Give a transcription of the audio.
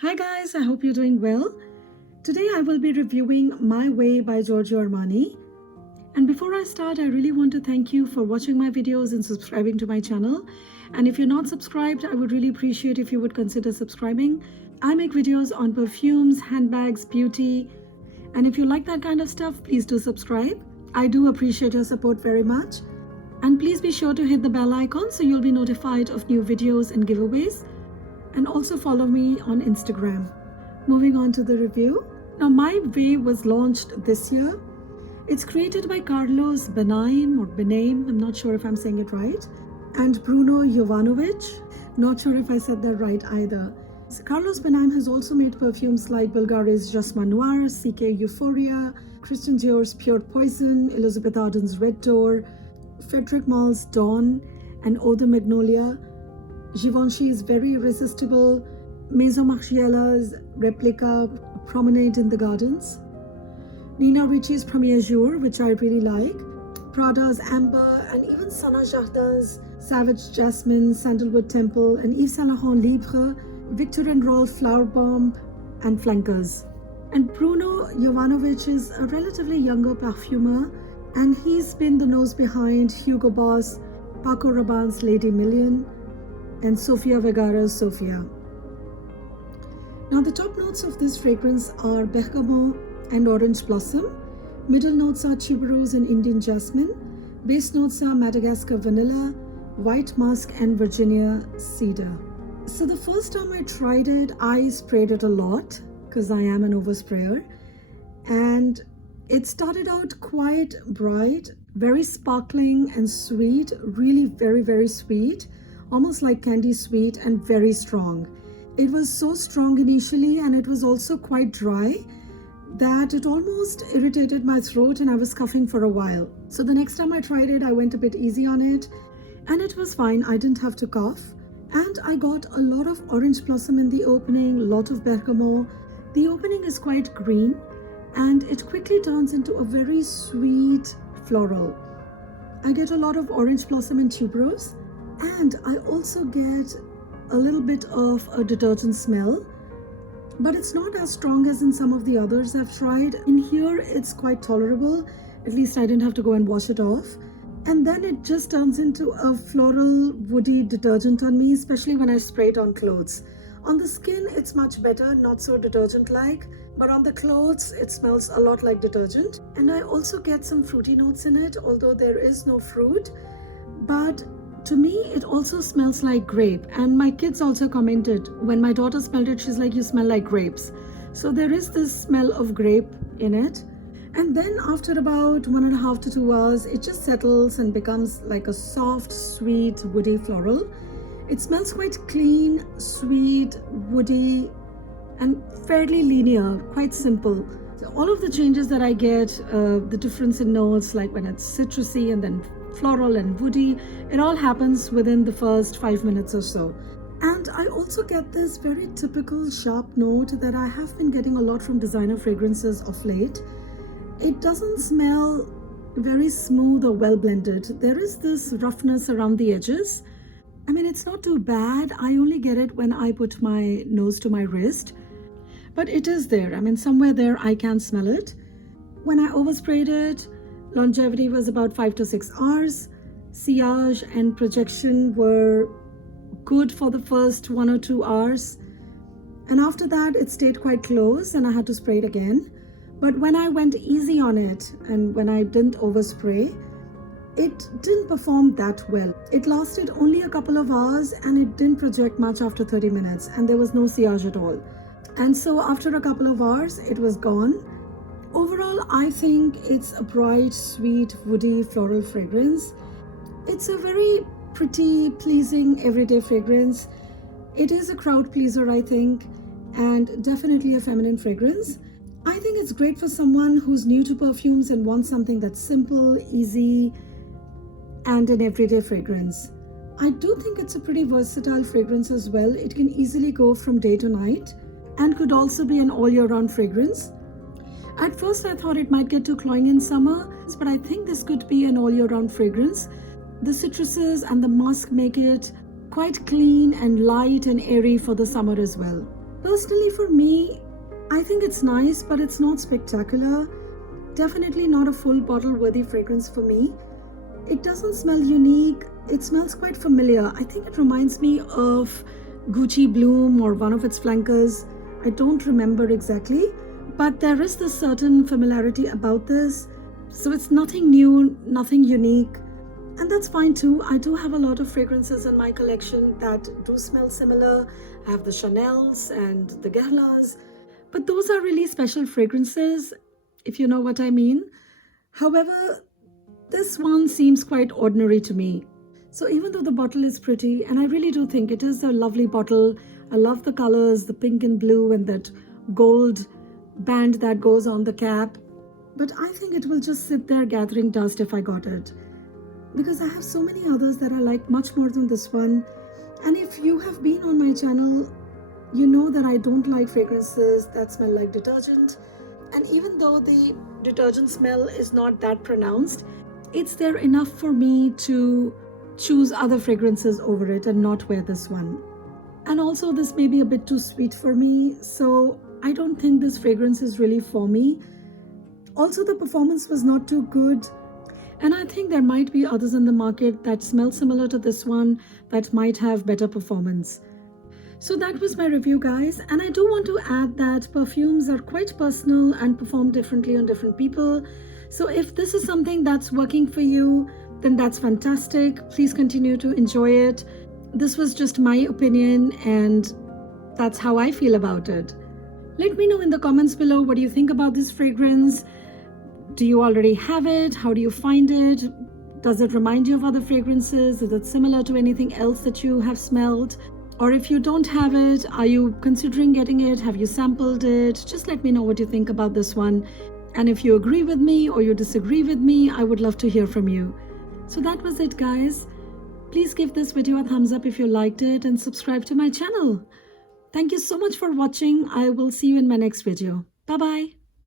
Hi guys, I hope you're doing well. Today I will be reviewing My Way by Giorgio Armani. And before I start, I really want to thank you for watching my videos and subscribing to my channel. And if you're not subscribed, I would really appreciate if you would consider subscribing. I make videos on perfumes, handbags, beauty. And if you like that kind of stuff, please do subscribe. I do appreciate your support very much. And please be sure to hit the bell icon so you'll be notified of new videos and giveaways. And also follow me on Instagram. Moving on to the review. Now, My Way was launched this year. It's created by Carlos Benaim or Benaim, I'm not sure if I'm saying it right, and Bruno Jovanovic. Not sure if I said that right either. So Carlos Benaim has also made perfumes like Bulgari's Jasmin Noir, CK Euphoria, Christian Dior's Pure Poison, Elizabeth Arden's Red Door, Frederic Malle's Dawn, and Eau de Magnolia, Givenchy's Very Irresistible, Maison Margiela's Replica Promenade in the Gardens, Nina Ricci's Premier Jour, which I really like, Prada's Amber, and even Sana Jardin's Savage Jasmine, Sandalwood Temple, and Yves Saint Laurent Libre, Victor and Rolf Flower Bomb, and Flankers. And Bruno Jovanovic is a relatively younger perfumer, and he's been the nose behind Hugo Boss, Paco Rabanne's Lady Million, and Sofia Vergara's Sofia. Now, the top notes of this fragrance are bergamot and orange blossom. Middle notes are tuberose and Indian jasmine. Base notes are Madagascar vanilla, white musk, and Virginia cedar. So the first time I tried it, I sprayed it a lot because I am an oversprayer. And it started out quite bright, very sparkling and sweet, really very, very sweet, almost like candy sweet, and very strong. It was so strong initially, and it was also quite dry that it almost irritated my throat and I was coughing for a while. So the next time I tried it, I went a bit easy on it and it was fine. I didn't have to cough. And I got a lot of orange blossom in the opening, a lot of bergamot. The opening is quite green and it quickly turns into a very sweet floral. I get a lot of orange blossom and tuberose, and I also get a little bit of a detergent smell, but it's not as strong as in some of the others I've tried. In here, it's quite tolerable. At least I didn't have to go and wash it off. And then it just turns into a floral, woody detergent on me, especially when I spray it on clothes. On the skin, it's much better, not so detergent-like, but on the clothes, it smells a lot like detergent. And I also get some fruity notes in it, although there is no fruit. But to me, it also smells like grape. And my kids also commented, when my daughter smelled it, she's like, you smell like grapes. So there is this smell of grape in it. And then after about 1.5 to 2 hours, it just settles and becomes like a soft, sweet, woody floral. It smells quite clean, sweet, woody, and fairly linear, quite simple. So all of the changes that I get, the difference in notes, like when it's citrusy and then floral and woody, it all happens within the first 5 minutes or so. And I also get this very typical sharp note that I have been getting a lot from designer fragrances of late. It doesn't smell very smooth or well blended. There is this roughness around the edges. I mean, it's not too bad. I only get it when I put my nose to my wrist, but it is there. I mean, somewhere there I can smell it. When I oversprayed it, longevity was about 5 to 6 hours. Sillage and projection were good for the first 1 or 2 hours. And after that, it stayed quite close and I had to spray it again. But when I went easy on it and when I didn't overspray, it didn't perform that well. It lasted only a couple of hours and it didn't project much after 30 minutes and there was no sillage at all. And so after a couple of hours, it was gone. Overall, I think it's a bright, sweet, woody, floral fragrance. It's a very pretty, pleasing, everyday fragrance. It is a crowd pleaser, I think, and definitely a feminine fragrance. I think it's great for someone who's new to perfumes and wants something that's simple, easy, and an everyday fragrance. I do think it's a pretty versatile fragrance as well. It can easily go from day to night and could also be an all year round fragrance. At first I thought it might get too cloying in summer, but I think this could be an all year round fragrance. The citruses and the musk make it quite clean and light and airy for the summer as well. Personally, for me, I think it's nice, but it's not spectacular. Definitely not a full bottle worthy fragrance for me. It doesn't smell unique, it smells quite familiar. I think it reminds me of Gucci Bloom or one of its flankers. I don't remember exactly, but there is this certain familiarity about this. So it's nothing new, nothing unique. And that's fine too. I do have a lot of fragrances in my collection that do smell similar. I have the Chanels and the Guerlains, but those are really special fragrances, if you know what I mean. However, this one seems quite ordinary to me. So even though the bottle is pretty, and I really do think it is a lovely bottle, I love the colors, the pink and blue and that gold band that goes on the cap, but I think it will just sit there gathering dust if I got it. Because I have so many others that I like much more than this one. And if you have been on my channel, you know that I don't like fragrances that smell like detergent. And even though the detergent smell is not that pronounced, it's there enough for me to choose other fragrances over it and not wear this one. And also this may be a bit too sweet for me, so I don't think this fragrance is really for me. Also, the performance was not too good. And I think there might be others in the market that smell similar to this one that might have better performance. So that was my review, guys. And I do want to add that perfumes are quite personal and perform differently on different people. So if this is something that's working for you, then that's fantastic. Please continue to enjoy it. This was just my opinion and that's how I feel about it. Let me know in the comments below what do you think about this fragrance. Do you already have it? How do you find it? Does it remind you of other fragrances? Is it similar to anything else that you have smelled? Or if you don't have it, are you considering getting it? Have you sampled it? Just let me know what you think about this one. And if you agree with me or you disagree with me, I would love to hear from you. So that was it, guys. Please give this video a thumbs up if you liked it and subscribe to my channel. Thank you so much for watching. I will see you in my next video. Bye-bye.